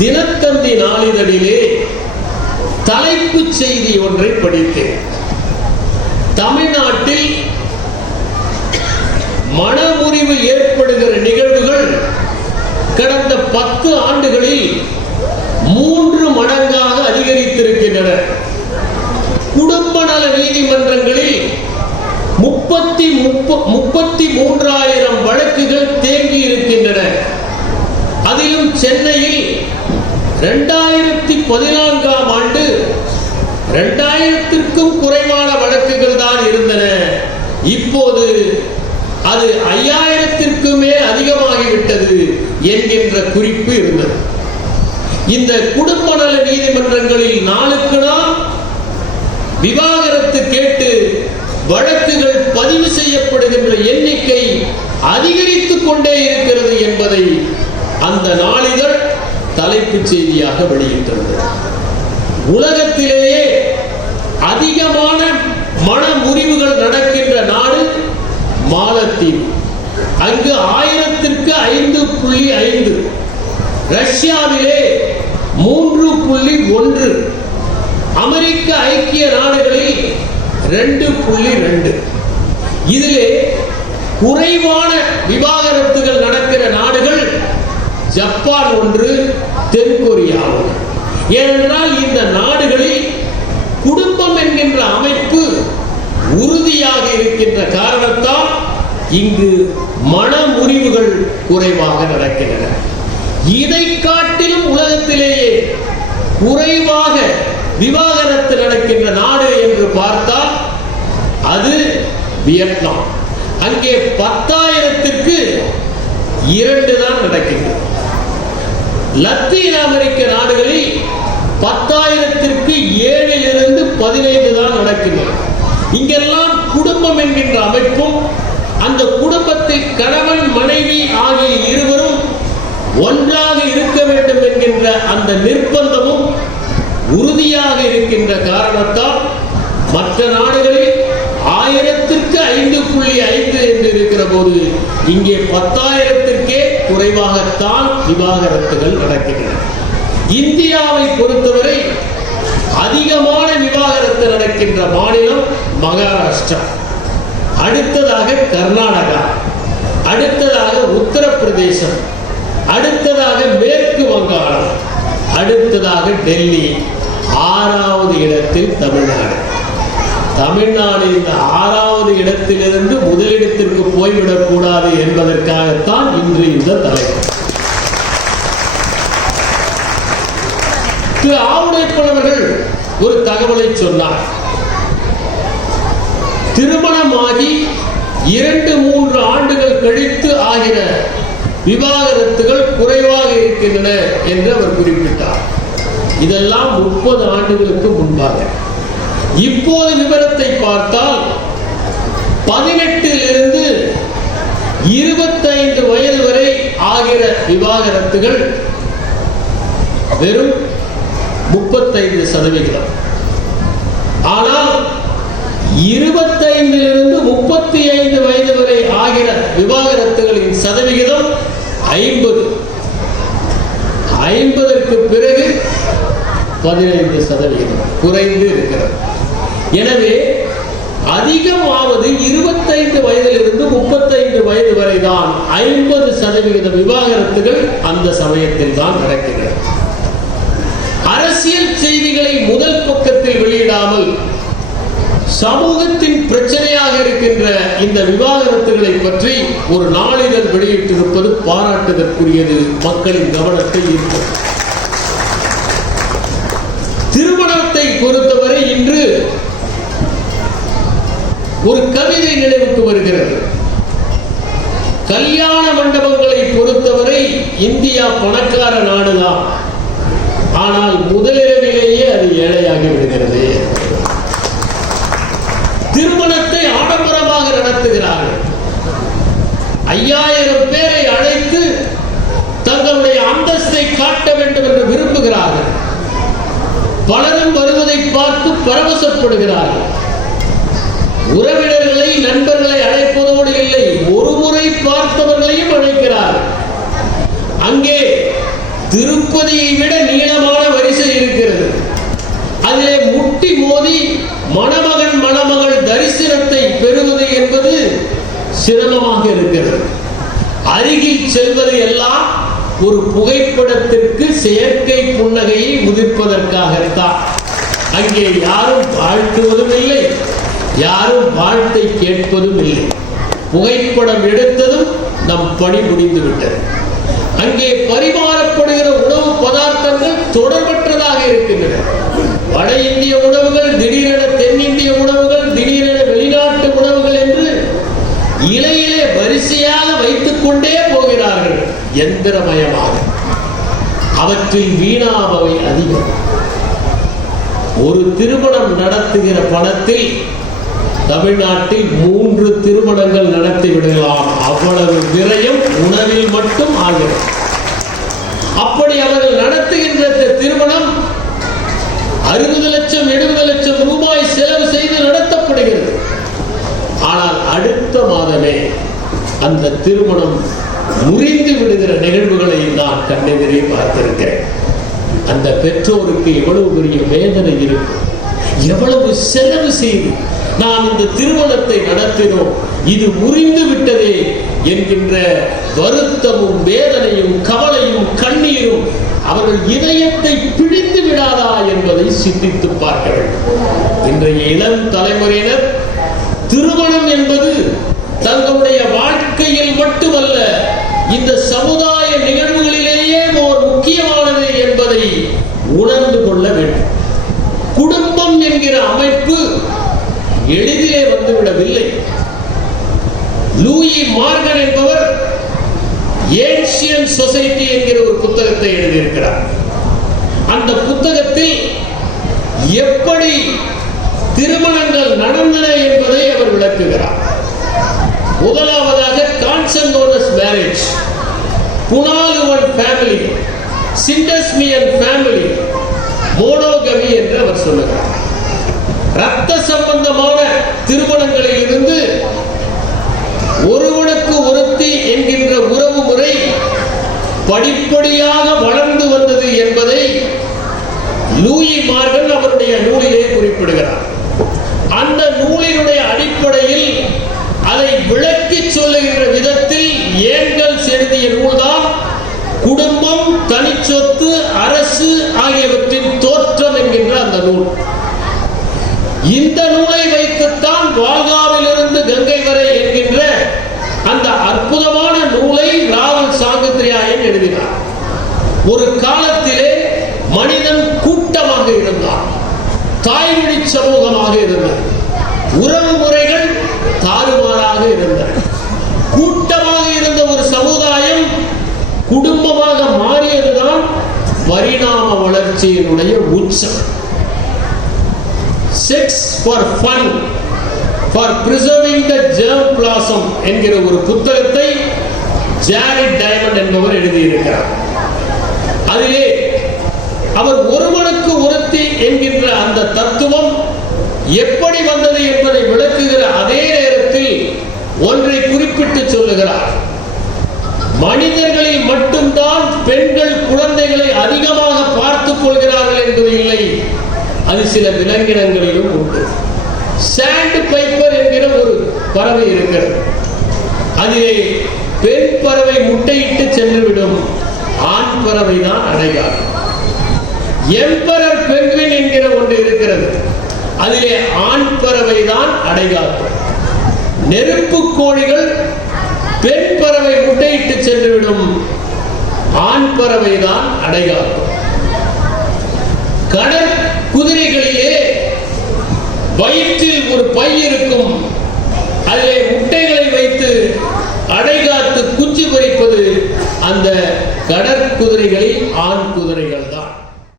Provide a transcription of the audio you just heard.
தினத்தந்தி நாளிதழிலே தலைப்புச் செய்தி ஒன்றை படித்தேன். தமிழ்நாட்டில் மனமுறிவு ஏற்படுகிற நிகழ்வுகள் கடந்த பத்து ஆண்டுகளில் மூன்று மடங்காக அதிகரித்திருக்கின்றன. குடும்ப நல நீதிமன்றங்களில் முப்பத்தி முப்பத்தி மூன்றாயிரம் வழக்குகள் தேங்கி இருக்கின்றன. அதிலும் சென்னையில் ரெண்டாயிரத்தி பதினான்காம் ஆண்டு ரெண்டாயிரத்திற்கும் குறைவான வழக்குகள் தான் இருந்தன. இப்போது அது ஐயாயிரத்திற்குமே அதிகமாகிவிட்டது என்கின்ற குறிப்பு இருந்தது. இந்த குடும்ப நல நீதிமன்றங்களில் நாளுக்கு நாள் விவாகரத்து கேட்டு வழக்குகள் பதிவு செய்யப்படுகின்ற எண்ணிக்கை அதிகரித்துக் கொண்டே இருக்கிறது என்பதை அந்த நாளிதழ் தலைப்புச் செய்தியாக வெளியிட்டிருந்தது உலகத்திலேயே அதிகமான மன முறிவுகள் நடக்கின்ற நாடு மாலத்தீவு. அங்கு ஆயிரத்திற்கு ஐந்து புள்ளி ஐந்து ரஷ்யாவிலே மூன்று புள்ளி ஒன்று அமெரிக்க ஐக்கிய நாடுகளில் ரெண்டு புள்ளி ரெண்டு. இதிலே குறைவான விவாகரத்துகள் ஜப்பான் ஒன்று தென்கொரியா ஏனென்றால் இந்த நாடுகளில் குடும்பம் என்கின்ற அமைப்பு உறுதியாக இருக்கின்ற காரணத்தால் இங்கு மன முறிவுகள் குறைவாக நடக்கின்றன. இதை காட்டிலும் உலகத்திலேயே குறைவாக விவாகரத்து நடக்கின்ற நாடு என்று பார்த்தால் அது வியட்நாம். அங்கே பத்தாயிரத்திற்கு இரண்டு தான் நடக்கின்றது. லத்தீன் அமெரிக்க நாடுகளில் பத்தாயிரத்திற்கு ஏழிலிருந்து பதினைந்து தான் நடக்கின்றன. இங்கெல்லாம் குடும்பம் என்கின்ற அமைப்பும் அந்த குடும்பத்தில் கணவன் மனைவி ஆகிய இருவரும் ஒன்றாக இருக்க வேண்டும் என்கின்ற அந்த நிர்பந்தமும் உறுதியாக இருக்கின்ற காரணத்தால் மற்ற நாடுகளில் ஆயிரத்திற்கு ஐந்து புள்ளி ஐந்து என்று இருக்கிற போது இங்கே பத்தாயிரம் குறைவாகத்தான் விவாகரத்துகள் நடக்கின்றன. இந்தியாவை பொறுத்தவரை அதிகமான விவாகரத்து நடக்கின்ற மாநிலம் மகாராஷ்டிரா. அடுத்ததாக கர்நாடகா. அடுத்ததாக உத்தரப்பிரதேசம். அடுத்ததாக மேற்கு வங்காளம். அடுத்ததாக டெல்லி. ஆறாவது இடத்தில் தமிழ்நாடு. தமிழ்நாடு இந்த ஆறாவது இடத்திலிருந்து முதலிடத்திற்கு போய்விடக் கூடாது என்பதற்காகத்தான் இன்று இந்த தலைவர். திரு ஆவுடைப்பனவர்கள் ஒரு தகவலை சொன்னார். திருமணமாகி இரண்டு மூன்று ஆண்டுகள் கழித்து ஆகிற விவாகரத்துகள் குறைவாக இருக்கின்றன என்று அவர் குறிப்பிட்டார். இதெல்லாம் முப்பது ஆண்டுகளுக்கு முன்பாக. இப்போது விவரத்தை பார்த்தால் பதினெட்டிலிருந்து இருபத்தைந்து வயது வரை ஆகிற விவாகரத்துகள் வெறும் முப்பத்தைந்து சதவிகிதம். ஆனால் இருபத்தைந்திலிருந்து முப்பத்தி ஐந்து வயது வரை ஆகிற விவாகரத்துகளின் சதவிகிதம் ஐம்பது. ஐம்பதற்கு பிறகு பதினைந்து சதவிகிதம் குறைந்து இருக்கிறது. எனவே அதிகமாவது இருபத்தைந்து வயதிலிருந்து முப்பத்தைந்து வயது வரை தான் ஐம்பது சதவிகித விவாகரத்துகள் அந்த சமயத்தில் தான் நடக்கின்றன. அரசியல் செய்திகளை முதல் பக்கத்தில் வெளியிடாமல் சமூகத்தின் பிரச்சனையாக இருக்கின்ற இந்த விவாகரத்துகளை பற்றி ஒரு நாளிதழ் வெளியிட்டிருப்பது பாராட்டுதற்குரியது மக்களின் கவனத்தை ஈர்க்கும். திருமணத்தை பொறுத்தவரை இன்று ஒரு கவிதை நினைவுக்கு வருகிறது. கல்யாண மண்டபங்களை பொறுத்தவரை இந்தியா பணக்கார நாடுதான். ஆனால் முதலிரவிலேயே அது ஏழையாகி விடுகிறது. திருமணத்தை ஆடம்பரமாக நடத்துகிறார்கள். ஐயாயிரம் பேரை அழைத்து தங்களுடைய அந்தஸ்தை காட்ட வேண்டும் என்று விரும்புகிறார்கள். பலரும் வருவதை பார்த்து பரவசப்படுகிறார்கள். உறவினர்களை நண்பர்களை அழைப்பதோடு இல்லை ஒரு முறை பார்த்தவர்களையும் அழைக்கிறார். அங்கே திருப்பதியை விட நீளமான வரிசை இருக்கிறது. அதிலே முட்டி மோதி மணமகன் மணமகள் தரிசனத்தை பெறுவது என்பது சிரமமாக இருக்கிறது. அருகில் செல்வது எல்லாம் ஒரு புகைப்படத்திற்கு செயற்கை புன்னகையை உதிர்ப்பதற்காகத்தான். அங்கே யாரும் வாழ்த்துவதும் இல்லை யாரும் வாழ்த்தை கேட்பதும் இல்லை. புகைப்படம் எடுத்ததும் நம் பணி முடிந்து விட்டது அங்கே பரிமாறப்படுகிற உணவு பதார்த்தங்கள் தொடர்பற்றதாக இருக்கின்றன. வட இந்திய உணவுகள் திடீரென தென்னிந்திய உணவுகள் திடீரென வெளிநாட்டு உணவுகள் என்று இலையிலே வரிசையாக வைத்துக் கொண்டே போகிறார்கள் எந்திரமயமாக. அவற்றில் வீணாபவை அதிகம். ஒரு திருமணம் நடத்துகிற பணத்தில் தமிழ்நாட்டில் மூன்று திருமணங்கள் நடத்தி விடலாம். அவ்வளவு விரயம் உணவில் மட்டும் ஆகிறது. அப்படி அவர்கள் நடத்துகின்ற இந்த திருமணம் அறுபது லட்சம் எழுபது லட்சம் ரூபாய் செலவு செய்து நடத்தப்படுகிறது. ஆனால் அடுத்த மாதமே அந்த திருமணம் முறிந்து விடுகிற நிகழ்வுகளை நான் கண்ணெதிரே பார்த்திருக்கிறேன். அந்த பெற்றோருக்கு எவ்வளவு பெரிய வேதனை இருக்கும் எவ்வளவு செலவு செய்து நாம் இந்த திருமணத்தை நடத்தினோம். இது முறிந்து விட்டதே என்கின்ற வருத்தமும் வேதனையும் கவலையும் கண்ணீரும் அவர்கள் இதயத்தை பிடித்து விடாதா என்பதை சிந்தித்து பார்க்க வேண்டும். இன்றைய இளம் தலைமுறையினர் திருமணம் என்பது தங்களுடைய வாழ்க்கையில் மட்டுமல்ல இந்த சமுதாய நிகழ்வுகளிலேயே ஒரு முக்கியமானது என்பதை உணர்ந்து கொள்ள வேண்டும். குடும்பம் என்கிற அமைப்பு எளிதிலே வந்துவிடவில்லை. லூயி மார்கன் என்பவர் ஏன்சியன் சொசைட்டி என்கிற ஒரு புத்தகத்தை எழுதியிருக்கிறார். அந்த புத்தகத்தில் எப்படி திருமணங்கள் நடந்தன என்பதை அவர் விளக்குகிறார். முதலாவதாக consanguineous marriage குணாலுவன் family syndyasmian family monogamy என்று அவர் சொல்லுகிறார். ரத்த சம்பந்தமான திருமணங்களில் இருந்து ஒருவனுக்கு ஒருத்தி என்கின்ற உறவு முறை படிப்படியாக வளர்ந்து வந்தது என்பதை லூயி மார்கன் அவருடைய நூலிலே குறிப்பிடுகிறார். அந்த நூலினுடைய அடிப்படையில் அதை விளக்கி சொல்லுகின்ற விதத்தில் ஏங்கல் எழுதிய நூல்தான் குடும்பம் தனிச்சொத்து அரசு ஆகியவற்றின் தோற்றம் என்கின்ற அந்த நூல். இந்த நூலை வைத்துத்தான் வால்காவிலிருந்து கங்கை வரை என்கின்ற அந்த அற்புதமான நூலை ராவல் சாகுத்ரியாயன் எழுதினார். ஒரு காலத்திலே மனிதன் கூட்டமாக இருந்தான் தாய்மொழி சமூகமாக இருந்தது உறவு முறைகள் தாறுமாறாக இருந்தன. கூட்டமாக இருந்த ஒரு சமுதாயம் குடும்பமாக மாறியதுதான் பரிணாம வளர்ச்சியினுடைய உச்சம். Sex for fun for preserving the germ plasm என்கிற ஒரு புத்தகத்தை ஜாரிட் டைமண்ட் என்பவர் எழுதியிருக்கிறார். அதிலே அவர் ஒருவனுக்கு ஒருத்தி என்கின்ற அந்த தத்துவம் எப்படி வந்தது என்பதை விளக்குகிற அதே நேரத்தில் ஒன்றை குறிப்பிட்டு சொல்லுகிறார். மனிதர்களில் மட்டும்தான் பெண்கள் குழந்தைகளை அதிகமாக பார்த்துக் கொள்கிறார்கள் என்பது இல்லை. அது சில விலங்கினங்களிலும் உண்டு. சாண்ட் பைப்பர் என்கிற ஒரு பறவை இருக்கிறது. அதிலே பெண் பறவை முட்டையிட்டு சென்றுவிடும். ஆண் பறவை தான் அடையாளம். எம்பரர் பெண்குயின் என்கிற ஒன்று இருக்கிறது. அதிலே ஆண் பறவை தான் அடைகாக்கும் நெருப்பு கோழிகள் பெண் பறவை முட்டையிட்டு சென்றுவிடும். ஆண் பறவை தான் அடைகாக்கும் கடற் குதிரைகளிலே வயிற்றில் ஒரு பை இருக்கும். அதிலே முட்டைகளை வைத்து அடைகாத்து குஞ்சு பொரிப்பது அந்த கடற்குதிரைகளில் ஆண் குதிரைகள் தான்